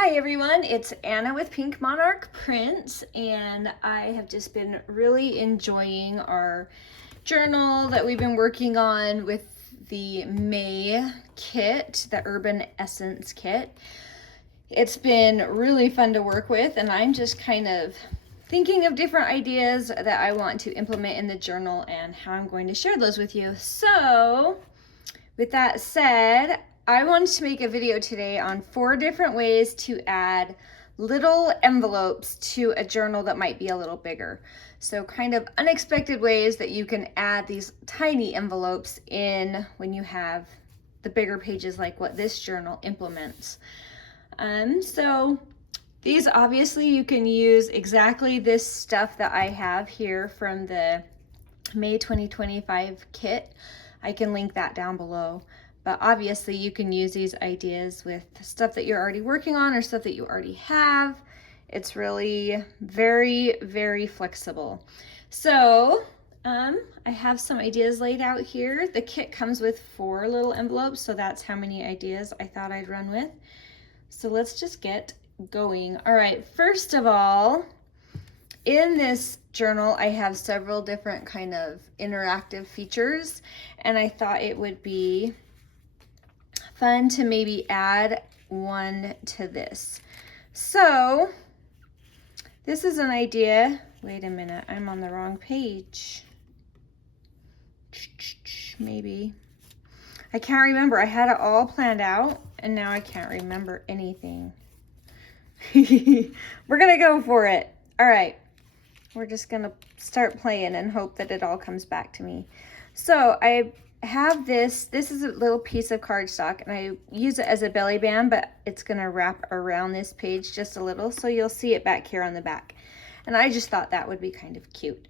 Hi everyone, it's Anna with Pink Monarch Prints, and I have just been really enjoying our journal that we've been working on with the May kit, the Urban Essence kit. It's been really fun to work with, and I'm just kind of thinking of different ideas that I want to implement in the journal and how I'm going to share those with you. So with that said, I wanted to make a video today on 4 different ways to add little envelopes to a journal that might be a little bigger. So kind of unexpected ways that you can add these tiny envelopes in when you have the bigger pages like what this journal implements. So these obviously you can use exactly this stuff that I have here from the May 2025 kit. I can link that down below. But obviously you can use these ideas with stuff that you're already working on or stuff that you already have. It's really very, very flexible. So I have some ideas laid out here. The kit comes with 4 little envelopes, so that's how many ideas I thought I'd run with. So let's just get going. All right, first of all, in this journal, I have several different kind of interactive features, and I thought it would be fun to maybe add one to this. So this is an idea. Wait a minute, I'm on the wrong page. Maybe. I can't remember. I had it all planned out and now I can't remember anything. We're gonna go for it. All right. We're just gonna start playing and hope that it all comes back to me. So I have this is a little piece of cardstock and I use it as a belly band, but it's gonna wrap around this page just a little, so you'll see it back here on the back. And I just thought that would be kind of cute.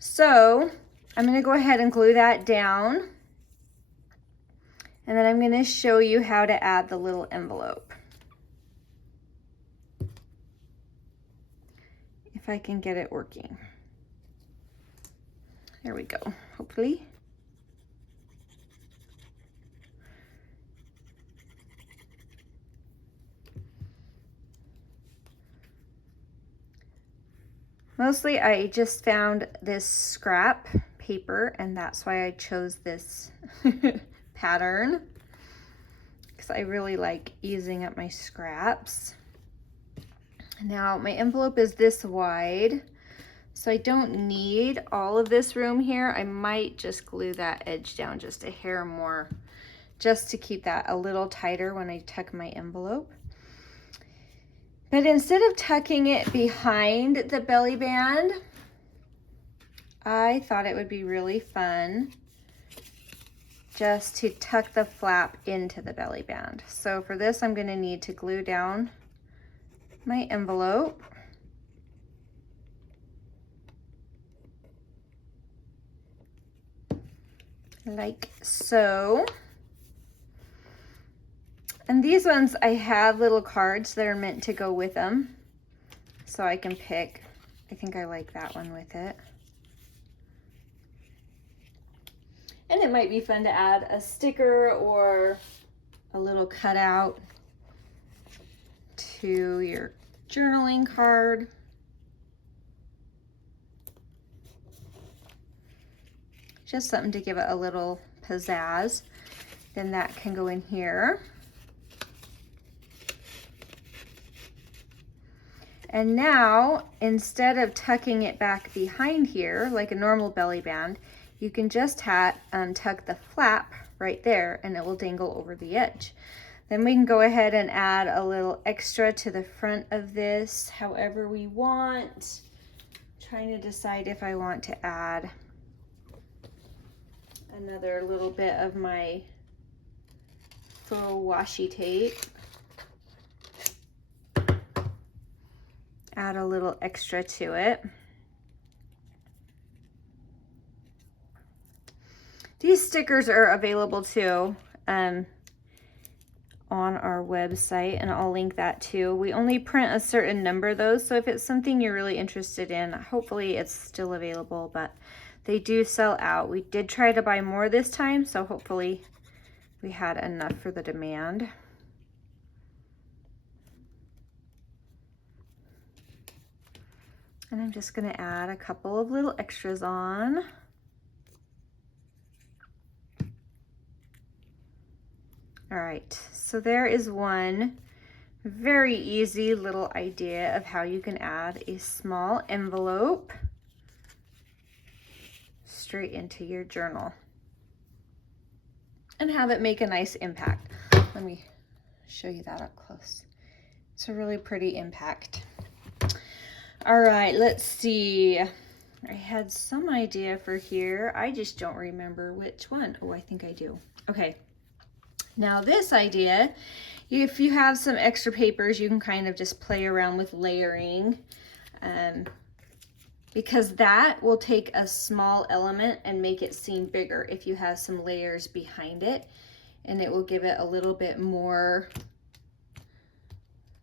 So I'm gonna go ahead and glue that down, and then I'm gonna show you how to add the little envelope. If I can get it working. There we go, hopefully. Mostly I just found this scrap paper, and that's why I chose this pattern, because I really like using up my scraps. Now my envelope is this wide, so I don't need all of this room here. I might just glue that edge down just a hair more, just to keep that a little tighter when I tuck my envelope. But instead of tucking it behind the belly band, I thought it would be really fun just to tuck the flap into the belly band. So for this, I'm going to need to glue down my envelope. Like so. And these ones, I have little cards that are meant to go with them. So I can pick, I think I like that one with it. And it might be fun to add a sticker or a little cutout to your journaling card. Just something to give it a little pizzazz. Then that can go in here. And now, instead of tucking it back behind here like a normal belly band, you can just tuck the flap right there and it will dangle over the edge. Then we can go ahead and add a little extra to the front of this, however we want. I'm trying to decide if I want to add another little bit of my faux washi tape. Add a little extra to it. These stickers are available too on our website, and I'll link that too. We only print a certain number of those, so if it's something you're really interested in, hopefully it's still available, but they do sell out. We did try to buy more this time, so hopefully we had enough for the demand. And I'm just going to add a couple of little extras on. All right, so there is one very easy little idea of how you can add a small envelope straight into your journal and have it make a nice impact. Let me show you that up close. It's a really pretty impact. All right, let's see. I had some idea for here. I just don't remember which one. Oh, I think I do. Okay. Now this idea, if you have some extra papers, you can kind of just play around with layering, because that will take a small element and make it seem bigger if you have some layers behind it, and it will give it a little bit more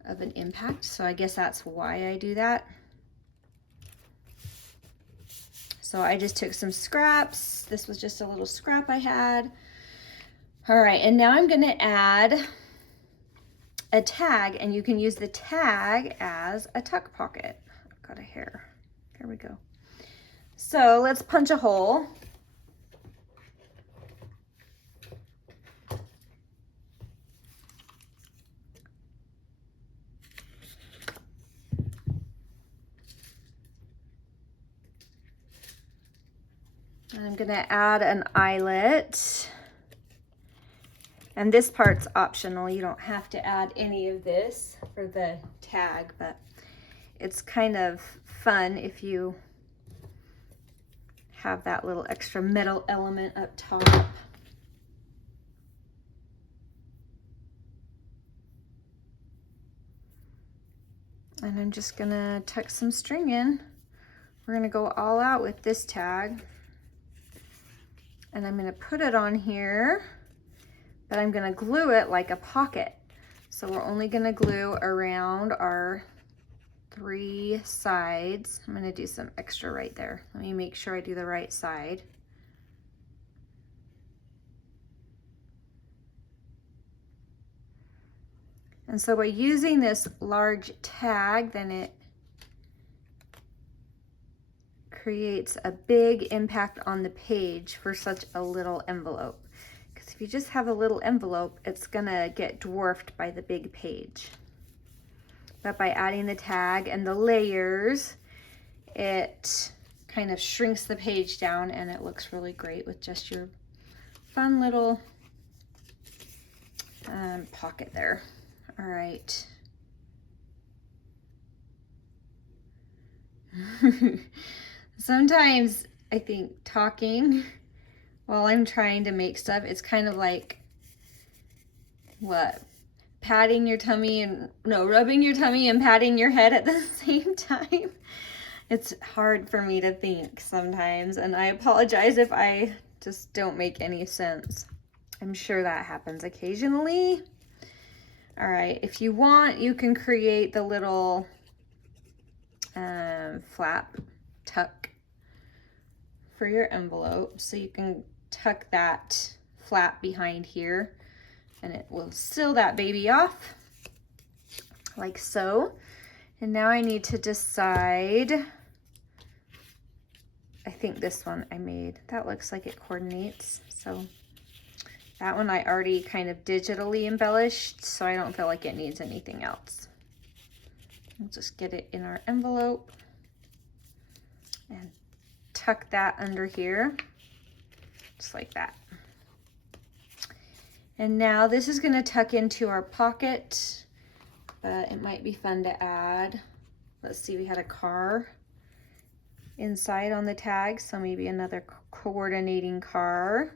of an impact. So I guess that's why I do that. So I just took some scraps. This was just a little scrap I had. All right, and now I'm gonna add a tag, and you can use the tag as a tuck pocket. I've got a hair, there we go. So let's punch a hole. And I'm gonna add an eyelet. And this part's optional. You don't have to add any of this for the tag, but it's kind of fun if you have that little extra metal element up top. And I'm just gonna tuck some string in. We're gonna go all out with this tag. And I'm gonna put it on here, but I'm gonna glue it like a pocket. So we're only gonna glue around our 3 sides. I'm gonna do some extra right there. Let me make sure I do the right side. And so by using this large tag, then it creates a big impact on the page for such a little envelope. Because if you just have a little envelope, it's gonna get dwarfed by the big page. But by adding the tag and the layers, it kind of shrinks the page down, and it looks really great with just your fun little pocket there. All right. Sometimes I think talking while I'm trying to make stuff, it's kind of like, what? Patting your tummy and, no, rubbing your tummy and patting your head at the same time. It's hard for me to think sometimes, and I apologize if I just don't make any sense. I'm sure that happens occasionally. All right, if you want, you can create the little flap tuck for your envelope. So you can tuck that flap behind here, and it will seal that baby off like so. And now I need to decide, I think this one I made, that looks like it coordinates. So that one I already kind of digitally embellished, so I don't feel like it needs anything else. We'll just get it in our envelope and tuck that under here, just like that. And now this is gonna tuck into our pocket, but it might be fun to add. Let's see, we had a car inside on the tag, so maybe another coordinating car.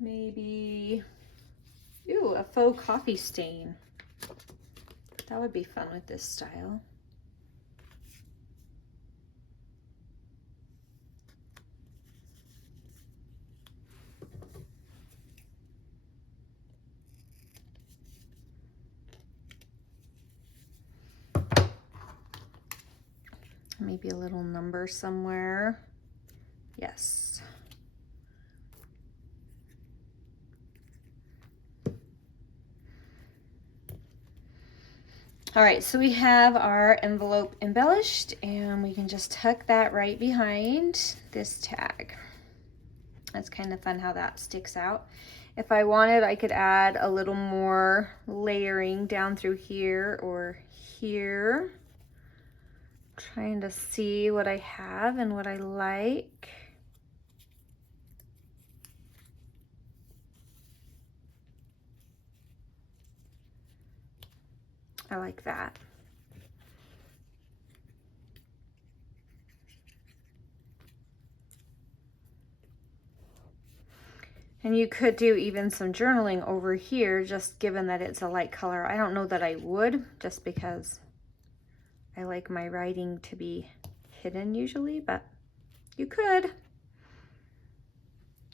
Maybe, ooh, a faux coffee stain. That would be fun with this style. Maybe a little number somewhere. Yes. All right, so we have our envelope embellished, and we can just tuck that right behind this tag. That's kind of fun how that sticks out. If I wanted, I could add a little more layering down through here or here. Trying to see what I have and what I like. I like that. And you could do even some journaling over here, just given that it's a light color. I don't know that I would, just because I like my writing to be hidden usually, but you could.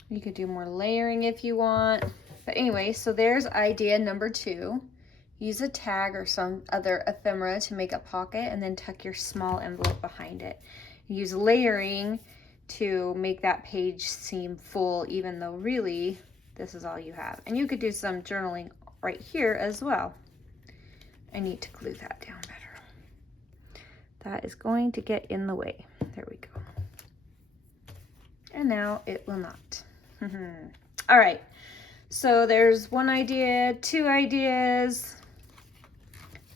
You could do more layering if you want. But anyway, so there's idea number 2. Use a tag or some other ephemera to make a pocket and then tuck your small envelope behind it. Use layering to make that page seem full, even though really this is all you have. And you could do some journaling right here as well. I need to glue that down better. That is going to get in the way. There we go. And now it will not. All right, so there's 1 idea, 2 ideas.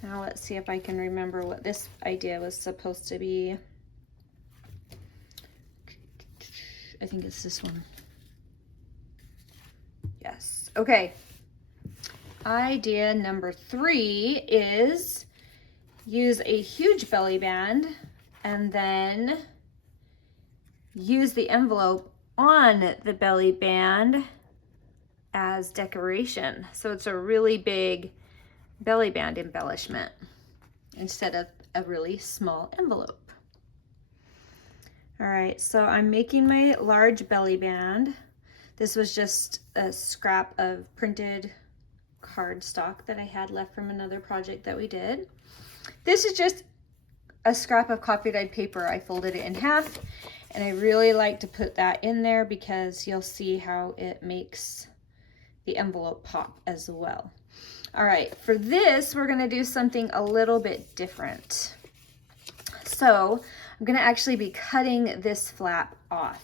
Now let's see if I can remember what this idea was supposed to be. I think it's this one. Yes, okay. Idea number 3 is use a huge belly band and then use the envelope on the belly band as decoration. So it's a really big belly band embellishment instead of a really small envelope. All right, so I'm making my large belly band. This was just a scrap of printed cardstock that I had left from another project that we did. This is just a scrap of coffee dyed paper. I folded it in half, and I really like to put that in there because you'll see how it makes the envelope pop as well. All right, for this, we're gonna do something a little bit different. So I'm gonna actually be cutting this flap off.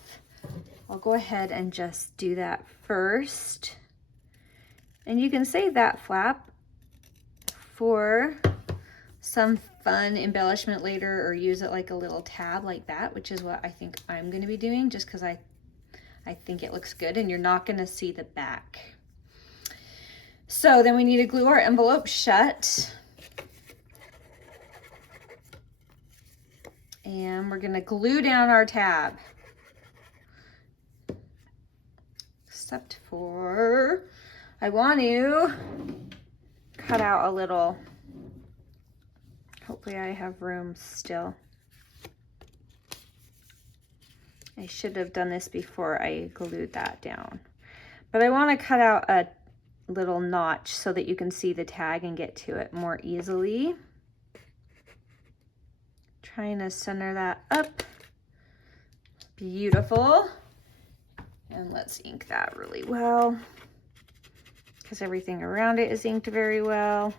I'll go ahead and just do that first. And you can save that flap for some fun embellishment later, or use it like a little tab like that, which is what I think I'm gonna be doing, just because I think it looks good and you're not gonna see the back. So then we need to glue our envelope shut. And we're gonna glue down our tab. Except for, I want to cut out a little. Hopefully I have room still. I should have done this before I glued that down. But I want to cut out a little notch so that you can see the tag and get to it more easily. Trying to center that up. Beautiful. And let's ink that really well, because everything around it is inked very well.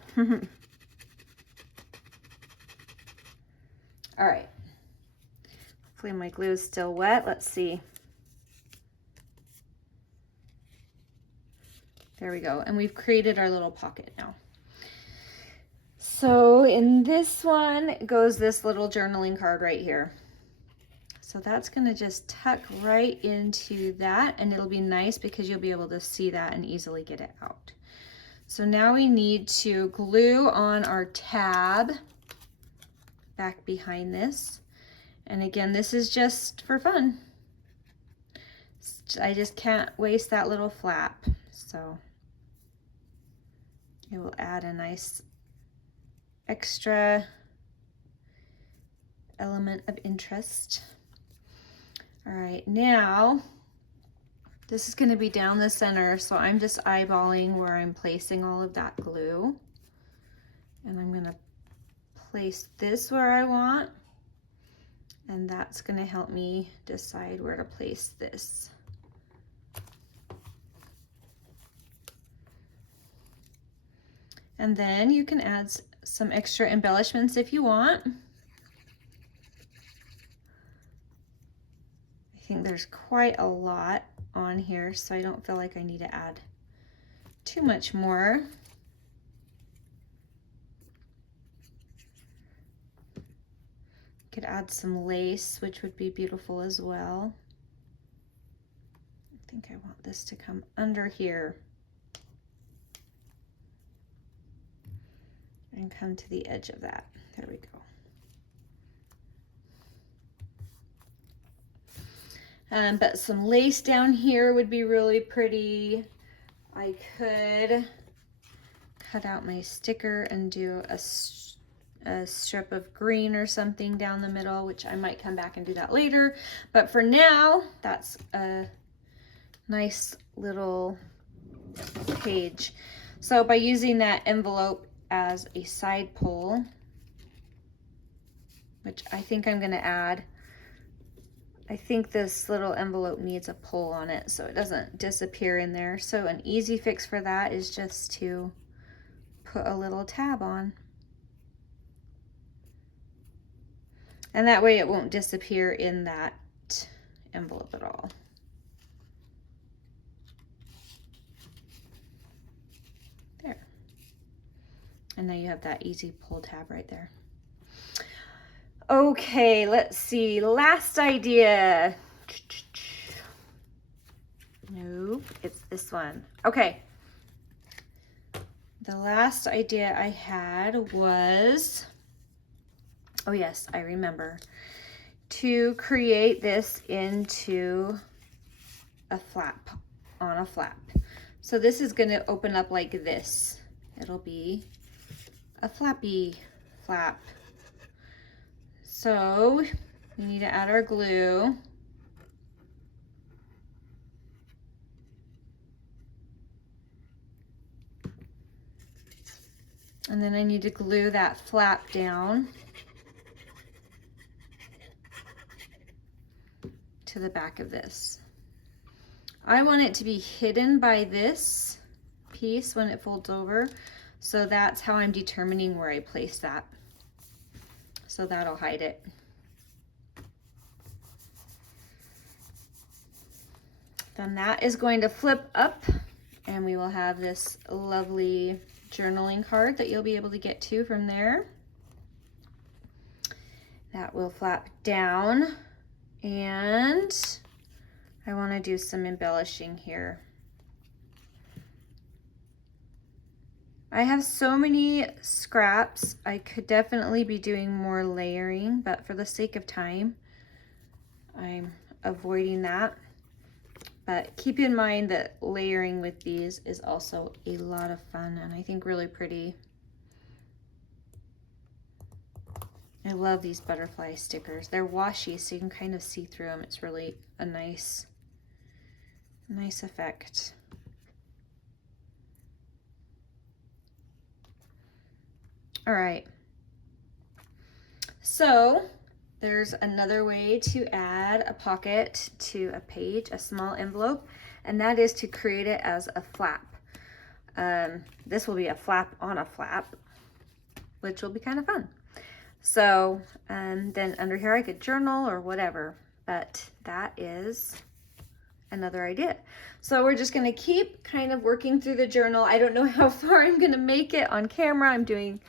All right. Hopefully my glue is still wet. Let's see. There we go. And we've created our little pocket now. So in this one goes this little journaling card right here. So that's gonna just tuck right into that, and it'll be nice because you'll be able to see that and easily get it out. So now we need to glue on our tab back behind this. And again, this is just for fun. I just can't waste that little flap. So it will add a nice extra element of interest. All right, now this is going to be down the center, so I'm just eyeballing where I'm placing all of that glue. And I'm going to place this where I want, and that's going to help me decide where to place this. And then you can add some extra embellishments if you want. I think there's quite a lot on here, so I don't feel like I need to add too much more. Could add some lace, which would be beautiful as well. I think I want this to come under here and come to the edge of that. There we go. But some lace down here would be really pretty. I could cut out my sticker and do a strip of green or something down the middle, which I might come back and do that later. But for now, that's a nice little page. So by using that envelope as a side pull, which I think I'm gonna add, I think this little envelope needs a pull on it so it doesn't disappear in there. So an easy fix for that is just to put a little tab on. And that way it won't disappear in that envelope at all. There. And now you have that easy pull tab right there. Okay, let's see. Last idea. Nope, it's this one. Okay. The last idea I had was, oh yes, I remember, to create this into a flap, on a flap. So this is going to open up like this. It'll be a flappy flap. So we need to add our glue. And then I need to glue that flap down to the back of this. I want it to be hidden by this piece when it folds over. So that's how I'm determining where I place that. So that'll hide it. Then that is going to flip up and we will have this lovely journaling card that you'll be able to get to from there. That will flap down, and I want to do some embellishing here. I have so many scraps. I could definitely be doing more layering, but for the sake of time, I'm avoiding that. But keep in mind that layering with these is also a lot of fun and I think really pretty. I love these butterfly stickers. They're washy, so you can kind of see through them. It's really a nice effect. All right, so there's another way to add a pocket to a page, a small envelope, and that is to create it as a flap. This will be a flap on a flap, which will be kind of fun. So then under here I could journal or whatever, but that is another idea. So we're just gonna keep kind of working through the journal. I don't know how far I'm gonna make it on camera. I'm doing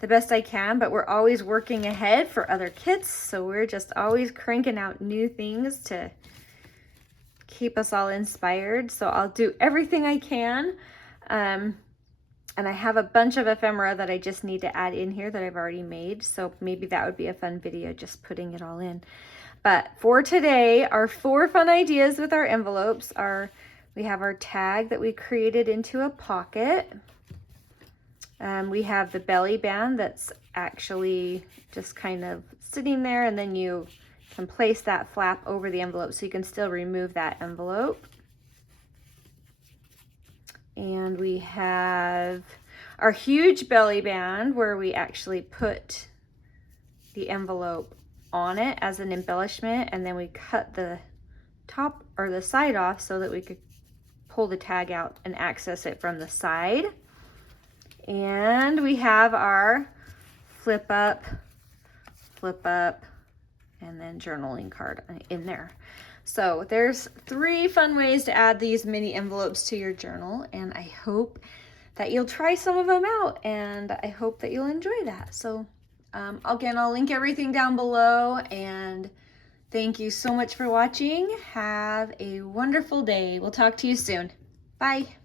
the best I can, but we're always working ahead for other kits. So we're just always cranking out new things to keep us all inspired. So I'll do everything I can. And I have a bunch of ephemera that I just need to add in here that I've already made. So maybe that would be a fun video, just putting it all in. But for today, our 4 fun ideas with our envelopes are, we have our tag that we created into a pocket. We have the belly band that's actually just kind of sitting there, and then you can place that flap over the envelope so you can still remove that envelope. And we have our huge belly band where we actually put the envelope on it as an embellishment, and then we cut the top or the side off so that we could pull the tag out and access it from the side. And we have our flip up, and then journaling card in there. So there's 3 fun ways to add these mini envelopes to your journal, and I hope that you'll try some of them out, and I hope that you'll enjoy that. So again, I'll link everything down below, and thank you so much for watching. Have a wonderful day. We'll talk to you soon. Bye.